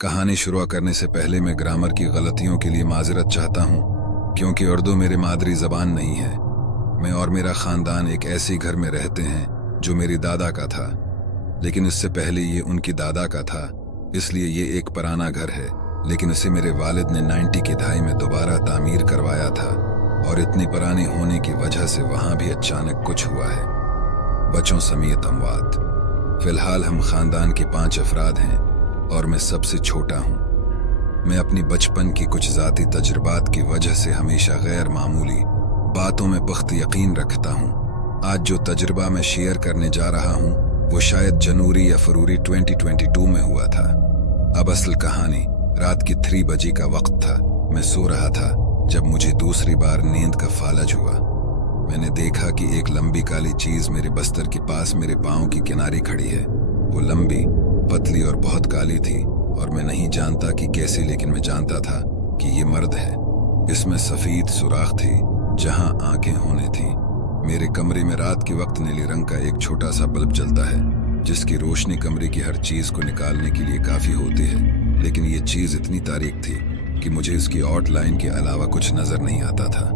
कहानी शुरू करने से पहले मैं ग्रामर की गलतियों के लिए माजरत चाहता हूँ, क्योंकि उर्दू मेरी मादरी जबान नहीं है। मैं और मेरा खानदान एक ऐसे घर में रहते हैं जो मेरी दादा का था, लेकिन इससे पहले ये उनकी दादा का था, इसलिए ये एक पुराना घर है। लेकिन इसे मेरे वालिद ने 90 की दहाई में दोबारा तामीर करवाया था, और इतनी पुरानी होने की वजह से वहाँ भी अचानक कुछ हुआ है। बच्चों समेत अमवात। फिलहाल हम खानदान के 5 अफराद हैं और मैं सबसे छोटा हूँ। मैं अपनी बचपन की कुछ ज़ाती तजुर्बात की वजह से हमेशा गैर मामूली बातों में पुख्त यकीन रखता हूँ। आज जो तजुर्बा मैं शेयर करने जा रहा हूँ वो शायद जनवरी या फरवरी 2022 में हुआ था। अब असल कहानी, रात की 3 बजे का वक्त था। मैं सो रहा था जब मुझे दूसरी बार नींद का फालज हुआ। मैंने देखा कि एक लंबी काली चीज मेरे बस्तर के पास मेरे पांव की किनारे खड़ी है। वो लंबी, पतली और बहुत काली थी, और मैं नहीं जानता कि कैसे, लेकिन मैं जानता था कि ये मर्द है। इसमें सफेद सुराख थी जहां आंखें होने थी। मेरे कमरे में रात के वक्त नीले रंग का एक छोटा सा बल्ब जलता है, जिसकी रोशनी कमरे की हर चीज को निकालने के लिए काफी होती है। लेकिन ये चीज इतनी तारीक थी कि मुझे इसकी आउटलाइन के अलावा कुछ नजर नहीं आता था।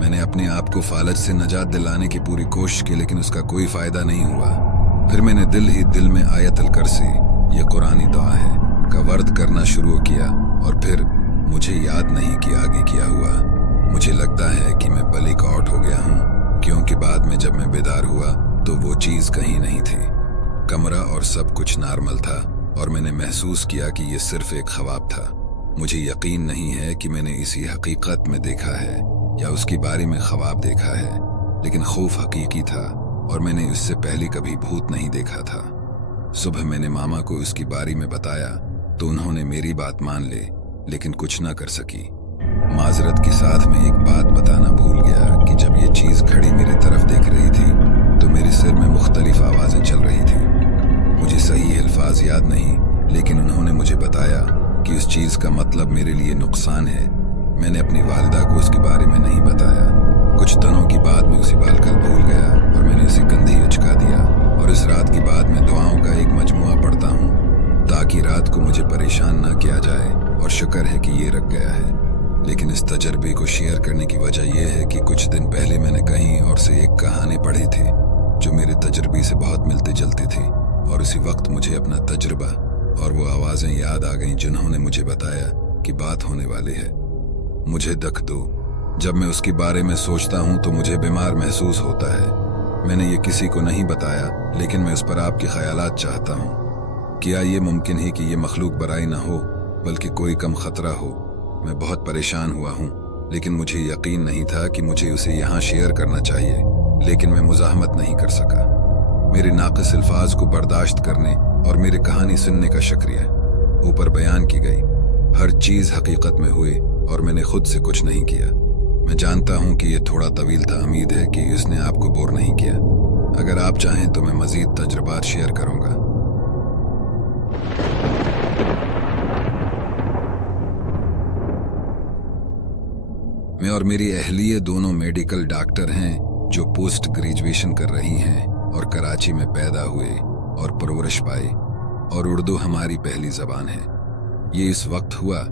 मैंने अपने आप को फालज से नजात दिलाने की पूरी कोशिश की, लेकिन उसका कोई फायदा नहीं हुआ। फिर मैंने दिल ही दिल में आयतल कुर्सी, ये कुरानी दुआ है, का वर्द करना शुरू किया, और फिर मुझे याद नहीं कि आगे क्या हुआ। मुझे लगता है कि मैं ब्लैक आउट हो गया हूँ, क्योंकि बाद में जब मैं बेदार हुआ तो वो चीज कहीं नहीं थी। कमरा और सब कुछ नॉर्मल था, और मैंने महसूस किया कि ये सिर्फ एक ख्वाब था। मुझे यकीन नहीं है कि मैंने इसी हकीकत में देखा है या उसके बारे में ख्वाब देखा है, लेकिन खौफ हकीकी था, और मैंने इससे पहले कभी भूत नहीं देखा था। सुबह मैंने मामा को इसके बारे में बताया तो उन्होंने मेरी बात मान ली, लेकिन कुछ ना कर सकी। माजरत के साथ मैं एक बात बताना भूल गया कि जब ये चीज खड़ी मेरी तरफ देख रही थी तो मेरे सिर में मुख्तलिफ आवाजें चल रही थी। मुझे सही अल्फाज याद नहीं, लेकिन उन्होंने मुझे बताया कि उस चीज का मतलब मेरे लिए नुकसान है। मैंने अपनी वालिदा को उसके बारे में नहीं बताया। कुछ दिनों के बाद मैं उसे बालकल भूल गया और मैंने उसे कंधी उचका दिया, और इस रात के बाद मैं दुआओं का एक मजमुआ पढ़ता हूँ ताकि रात को मुझे परेशान न किया जाए, और शुक्र है कि ये रख गया है। लेकिन इस तजर्बे को शेयर करने की वजह यह है कि कुछ दिन पहले मैंने कहीं और से एक कहानी पढ़ी थी जो मेरे तजर्बे से बहुत मिलती जुलती थी, और उसी वक्त मुझे अपना तजुर्बा और वो आवाजें याद आ गईं जिन्होंने मुझे बताया कि बात होने वाली है। मुझे दख दो, जब मैं उसके बारे में सोचता हूँ तो मुझे बीमार महसूस होता है। मैंने ये किसी को नहीं बताया, लेकिन मैं उस पर आपके ख्यालात चाहता हूँ। क्या ये मुमकिन है कि ये मखलूक बराई ना हो बल्कि कोई कम खतरा हो? मैं बहुत परेशान हुआ हूँ, लेकिन मुझे यकीन नहीं था कि मुझे उसे यहाँ शेयर करना चाहिए, लेकिन मैं मुजाहमत नहीं कर सका। मेरे नाक़िस अल्फाज को बर्दाश्त करने और मेरी कहानी सुनने का शुक्रिया। ऊपर बयान की गई हर चीज हकीकत में हुई, और मैंने खुद से कुछ नहीं किया। मैं जानता हूं कि यह थोड़ा तवील था। उम्मीद है कि इसने आपको बोर नहीं किया। अगर आप चाहें तो मैं मजीद तजुर्बात शेयर करूंगा। मैं और मेरी अहलिया दोनों मेडिकल डॉक्टर हैं जो पोस्ट ग्रेजुएशन कर रही हैं, और कराची में पैदा हुए और परवरिश पाई, और उर्दू हमारी पहली जबान है। ये इस वक्त हुआ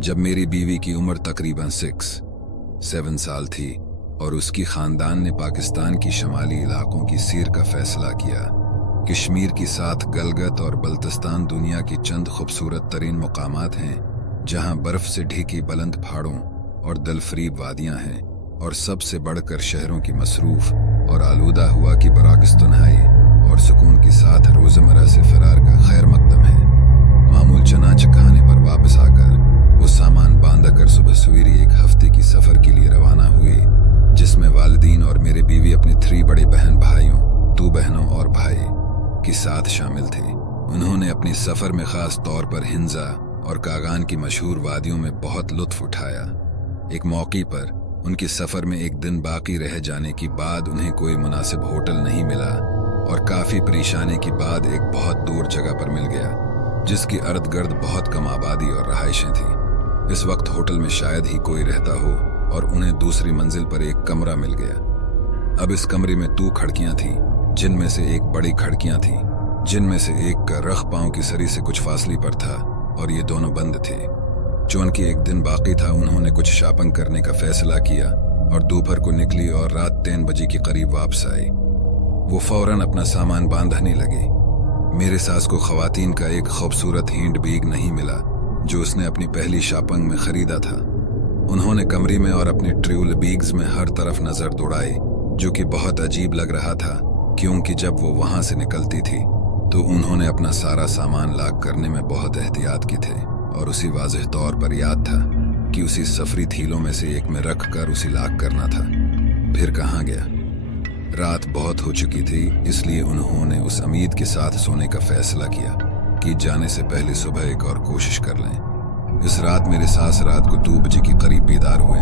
जब मेरी बीवी की उम्र तकरीबन 7 साल थी, और उसकी खानदान ने पाकिस्तान की शमाली इलाकों की सैर का फैसला किया। कश्मीर के साथ गलगत और बल्तिस्तान दुनिया की चंद खूबसूरत तरीन मुकामात हैं जहां बर्फ से ढकी बुलंद पहाड़ों और दिलफरीब वादियां हैं, और सबसे बढ़कर शहरों की मसरूफ और आलूदा हुआ की बराकस तन्हाई और सुकून के साथ रोजमर्रा से फरार का खैर मकदम है। मामूल चनाच खाने पर वापस आकर वो सामान बांधा कर सुबह सवेरे एक हफ्ते की सफर के लिए रवाना हुए, जिसमें वालिदीन और मेरे बीवी अपने 3 बड़े बहन भाइयों, 2 बहनों और भाई के साथ शामिल थे। उन्होंने अपने सफर में खास तौर पर हिंजा और कागान की मशहूर वादियों में बहुत लुत्फ उठाया। एक मौके पर उनके सफर में एक दिन बाकी रह जाने के बाद उन्हें कोई मुनासिब होटल नहीं मिला, और काफी परेशानी के बाद एक बहुत दूर जगह पर मिल गया जिसकी अर्द गिर्द बहुत कम आबादी और रहायशें थी। इस वक्त होटल में शायद ही कोई रहता हो, और उन्हें दूसरी मंजिल पर एक कमरा मिल गया। अब इस कमरे में 2 खिड़कियां थीं, जिनमें से एक बड़ी खिड़कियां थीं, जिनमें से एक का रख पांव की सरी से कुछ फासले पर था, और ये दोनों बंद थे। चूंकि एक दिन बाकी था, उन्होंने कुछ शॉपिंग करने का फैसला किया और दोपहर को निकली और रात 3 बजे के करीब वापस आई। वो फौरन अपना सामान बांधने लगी। मेरे सास को खवातीन का एक खूबसूरत हैंड बैग नहीं मिला जो उसने अपनी पहली शॉपिंग में खरीदा था। उन्होंने कमरे में और अपने ट्रैवल बैग्स में हर तरफ नजर दौड़ाई, जो कि बहुत अजीब लग रहा था, क्योंकि जब वो वहां से निकलती थी तो उन्होंने अपना सारा सामान लॉक करने में बहुत एहतियात की थे और उसी वाज़ेह तौर पर याद था कि उसी सफरी थैलों में से एक में रख कर उसे लॉक करना था। फिर कहाँ गया? रात बहुत हो चुकी थी, इसलिए उन्होंने उस उम्मीद के साथ सोने का फैसला किया कि जाने से पहले सुबह एक और कोशिश कर लें। इस रात मेरे सास रात को 2 बजे के करीब बेदार हुए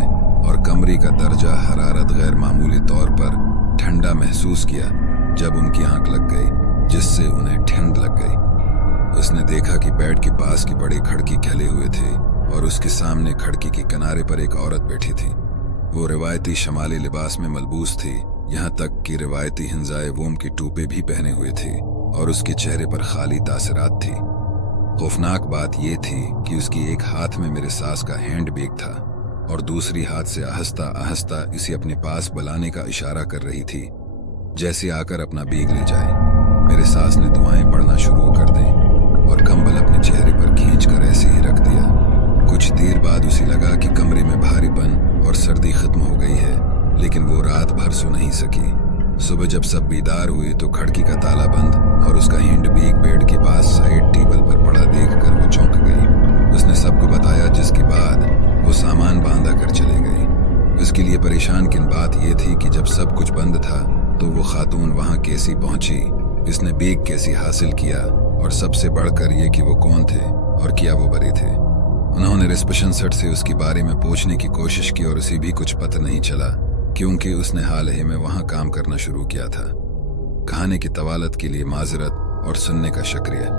और कमरे का दर्जा हरारत गैर मामूली तौर पर ठंडा महसूस किया जब उनकी आंख लग गई, जिससे उन्हें ठंड लग गई। उसने देखा कि बेड के पास की बड़ी खिड़की खुले हुए थे और उसके सामने खिड़की के किनारे पर एक औरत बैठी थी। वो रिवायती शमाली लिबास में मलबूस थी, यहाँ तक कि रिवायती हिंजाए वोम की टोपी भी पहने हुए थी और उसके चेहरे पर खाली तासरात थी। खौफनाक बात यह थी कि उसकी एक हाथ में मेरे सास का हैंड बैग था और दूसरी हाथ से आहिस्ता आहिस्ता इसे अपने पास बुलाने का इशारा कर रही थी, जैसे आकर अपना बैग ले जाए। मेरे सास ने दुआएं पढ़ना शुरू कर दी और कंबल अपने चेहरे पर खींचकर ऐसे ही रख दिया। कुछ देर बाद उसे लगा कि कमरे में भारीपन और सर्दी खत्म हो गई है, लेकिन वो रात भर सो नहीं सकी। सुबह जब सब बेदार हुए तो खिड़की का ताला बंद और उसका हैंड बैग बेड के पास साइड टेबल पर पड़ा देखकर वो चौंक गई। उसने सबको बताया, जिसके बाद वो सामान बांधा कर चले गई। उसके लिए परेशान किन बात यह थी कि जब सब कुछ बंद था तो वो खातून वहां कैसी पहुंची, इसने बैग कैसे हासिल किया और सबसे बढ़कर ये कि वो कौन थे और क्या वो बरे थे। उन्होंने रिसेप्शन सेट से उसके बारे में पूछने की कोशिश की और उसे भी कुछ पता नहीं चला, क्योंकि उसने हाल ही में वहां काम करना शुरू किया था। कहानी की तवालत के लिए माजरत और सुनने का शुक्रिया।